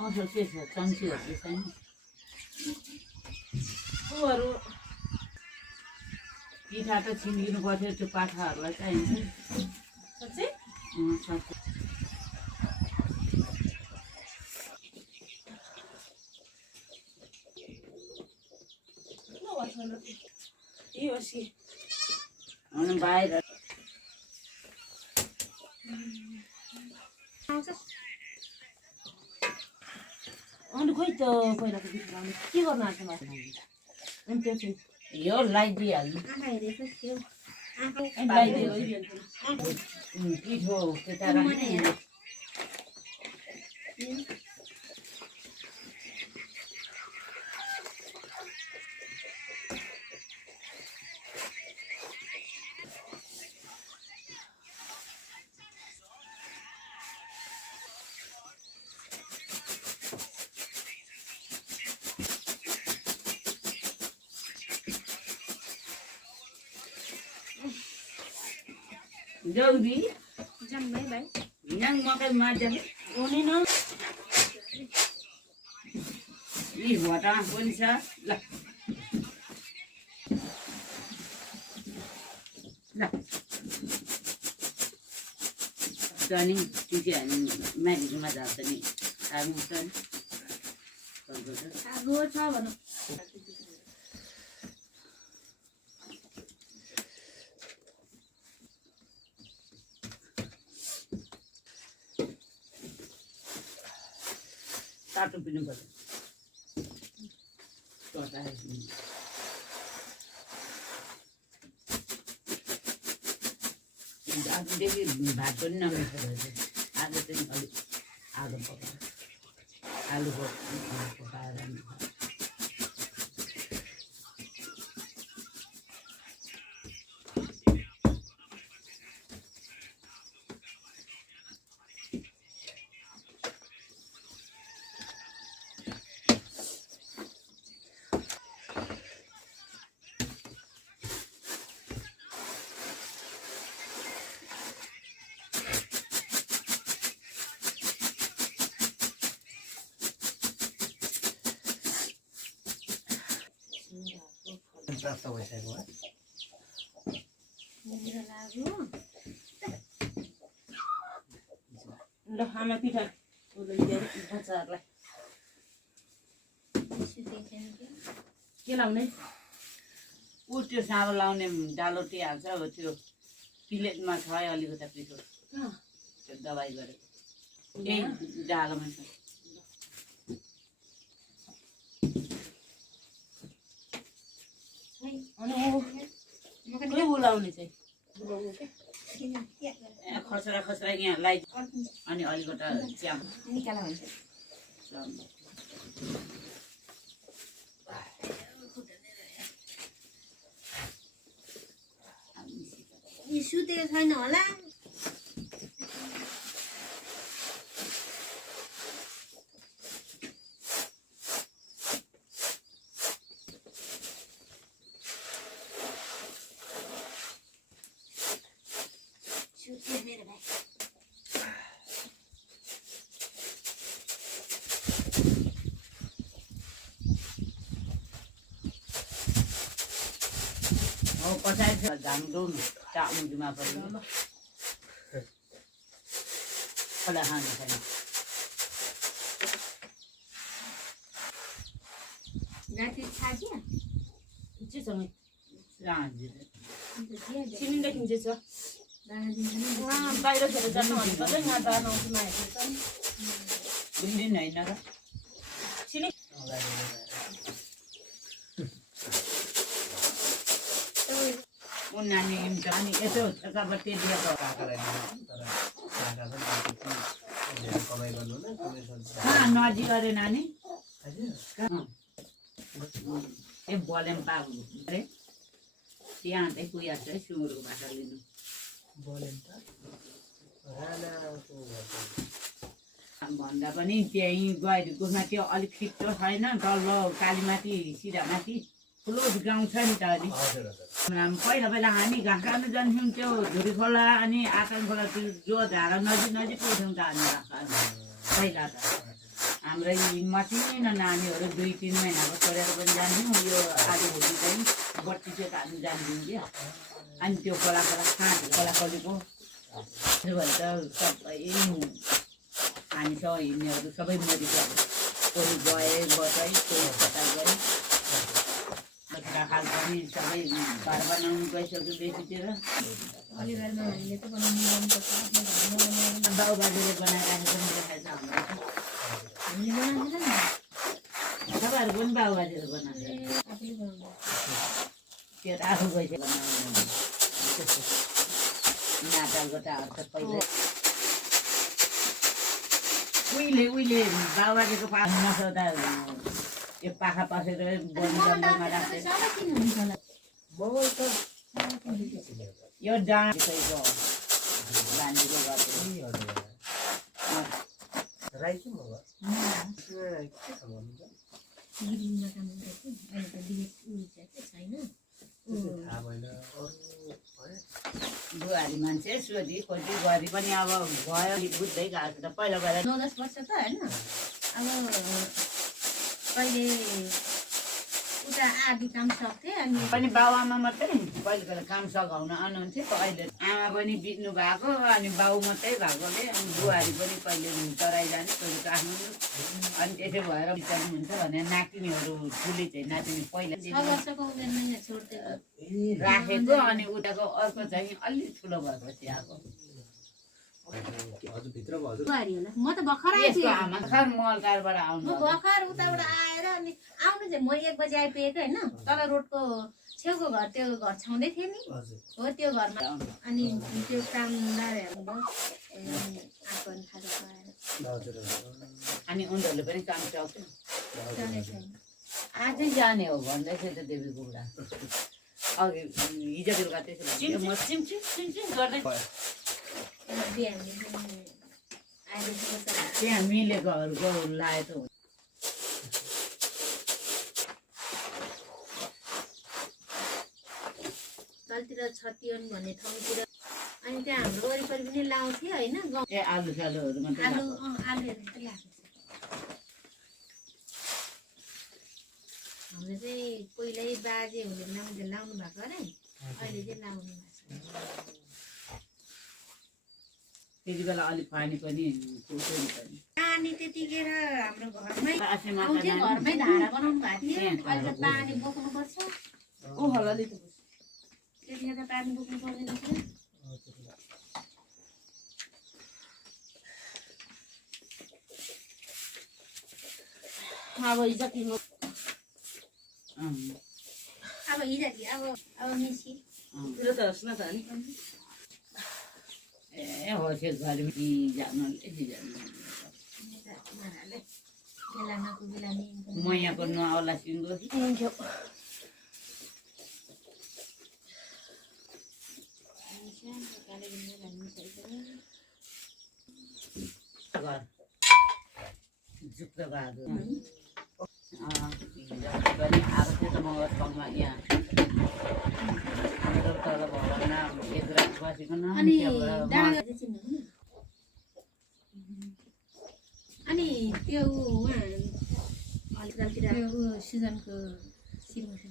अझ के छ चम्चीहरू चाहिँ छैन ऊहरू पिठा त छिन्किनु पर्थ्यो त्यो पाठाहरूलाई चाहिन्छ साँच्चै अनि बाहिर अनि खोइ त पहिलाको गीत गाउने के गर्नु आएको माथि अनि त्यो चाहिँ यो लगाइदिइहाल्नु पिठो त्यता राख्ने जल्दी yang makan macam नि न ni wata pun sa lah lah Tani tiga ni mari cuma dah tani aku kan आगो छ भनौँ satu pinjam pada kota ini aku dia batu ni nama sahaja ada tu alu pokok alu pokok प्राप्त भइसकेको है ल आमा पिठा बच्चाहरूलाई के लाउने ऊ त्यो साँगो लाउने डालो टिहाल्छ हो त्यो प्लेटमा छ अलिकति पिठो त्यो दबाई गरेको यही डालोमा छ अनि बोलाउने चाहिँ खसरा खसरा यहाँ लाइ अनि अलिकता च्याम निकाला हुन्छ सुतेको छैन होला पछाडि झाङडुङ चामुजुमा पनि खोला खानु छैन राति थाक्यो चिसँग सिलिन्डर छ बाहिर खेर जानु भन्नुपर्छ यहाँ दाना आउँछमा हेरेको छ दिन होइन र नानी अनि यसो छकापट्टि दिएको नजिक अरे नानी ए बलेम पाएको अरे त्यहाँ चाहिँ कुया चाहिँ सुँगुरको बाटो लिनु भन्दा पनि त्यहीँ गएर गुसमा त्यो अलिक छिटो छैन तल्लो कालीमाथि सिधामाथि ठुलो गाउँ छ नि त अलि पहिला पहिला हामी घाँस काट्नु जान्थ्यौँ त्यो धुरी खोला अनि आकाङ खोला त्यो जो धारा नजिक नजिक पुग्थ्यौँ त हामी घाँस काट्नु पहिला त हाम्रै मसिनो नानीहरू 2-3 महिनाको छोडेर पनि जान्थ्यौँ यो आलुभोजी चाहिँ बत्ती हाल्नु जान्थ्यौँ क्या अनि त्यो खोला खोलीको त्यसो भएर त सबै हामीसँग हिँड्नेहरू सबै मरिसक्यो कोही गए बसै कोही कता गए खाल पनि सबै घर बनाउनु गइसक्यो बेसीतिर परिवारमा हामीले त बनाउनु पर्छ बाउबाजेले बनाइराखेको मैले खाइन्छ हामीले बनाउँदैन नि तपाईँहरू पनि बाउबाजेले बनाउँछ आफूले बनाउनु त्यो त आफू गइसक्यो नाटक गोटाहरू सबैले उहिले बाउबाजेको पाखा नसौदा यो पाखा पसेर बन जङ्गलमा राख्छ सबै किन हुन्छ होला मगर त यो डाँड त्यसैको बाँधेको गर्छ राई कि मगर के छ भन्नु गिरिङमा काम गर्छ अहिले त विदेश उयो चाहिँ छैन थाहा भएन बुहारी मान्छे सोधी खोजी गरी पनि अब भयो बुझ्दै गएको त पहिला गएर 9-10 वर्ष त होइन अब कहिले उता आधी काम सक्थे अनि पनि बाउआमा मात्रै पहिला पहिला काम सघाउन आउनुहुन्थ्यो अहिले आमा पनि बित्नु भएको अनि बाउ मात्रै भएकोले अनि बुहारी पनि कहिले तराई जाने कहिले काठमाडौँ अनि त्यसो भएर बिचारी हुन्छ भने नातिनीहरू ठुली चाहिँ नातिनी पहिला 6 वर्षको उमेरमै छोड्दै राखेको अनि उताको अर्को चाहिँ अलि ठुलो भएपछि आएको हजुर भित्र हजुर बुहारी होला म त भर्खर यसको आइपुगेँ आमा खर मलकारबाट म आउनु भर्खर उताबाट आएर अनि आउनु चाहिँ म 1 बजे आइपुगेको होइन तल रोडको छेउको घर त्यो घर छाउँदै थिएँ नि हजुर हो त्यो घरमा अनि त्यो कामदारहरू आएको अनि खाजा खुवाएर हजुर अनि उनीहरूले पनि काम सक्यो चलेको छैन आजै जाने हो भन्दै थियो त देवी बुढा अघि हिजो बेलुका त्यसो म चिमचिम गर्दै बिहान अहिले त्यहाँ मिलेकोहरूको लागेको हुन्छ तलतिर छतिवन भन्ने ठाउँतिर अनि त्यहाँ हाम्रो वरिपरि पनि लाउँथ्यो होइन ए आलु सालुहरू मात्रै आलु आलुहरू चाहिँ लाग्छ हाम्रो चाहिँ पहिल्यै बाजे हुँदै लाउनु भएको अरे अहिले चाहिँ लाउनु भएको छ त्यति बेला अलिक पानी पनि कुर्कुरी पनि पानी त्यतिखेर हाम्रो घरमै आसेमा आउँथ्यो घरमै धारा बनाउनु भएको थियो अहिले त पानी बोक्नुपर्छ ओ होला लिनु त्यतिखेर त पानी बोक्नु पर्दैन थियो अब हिजो कि अब हिजो अब मिसी त्यो त होस् न त नि ए हो त्यो घरमै जानु बेलामाको बेलामी म यहाँको नआउला सिङ्गो हुन्थ्यो घर जुक्त बहादुर पनि आएको थियो त म ठाउँमा यहाँ मेरो तल भवनमा एक रात बसिकन अनि त्यहाँबाट अनि त्यो उहाँ अलिकतिर सिजनको सिमको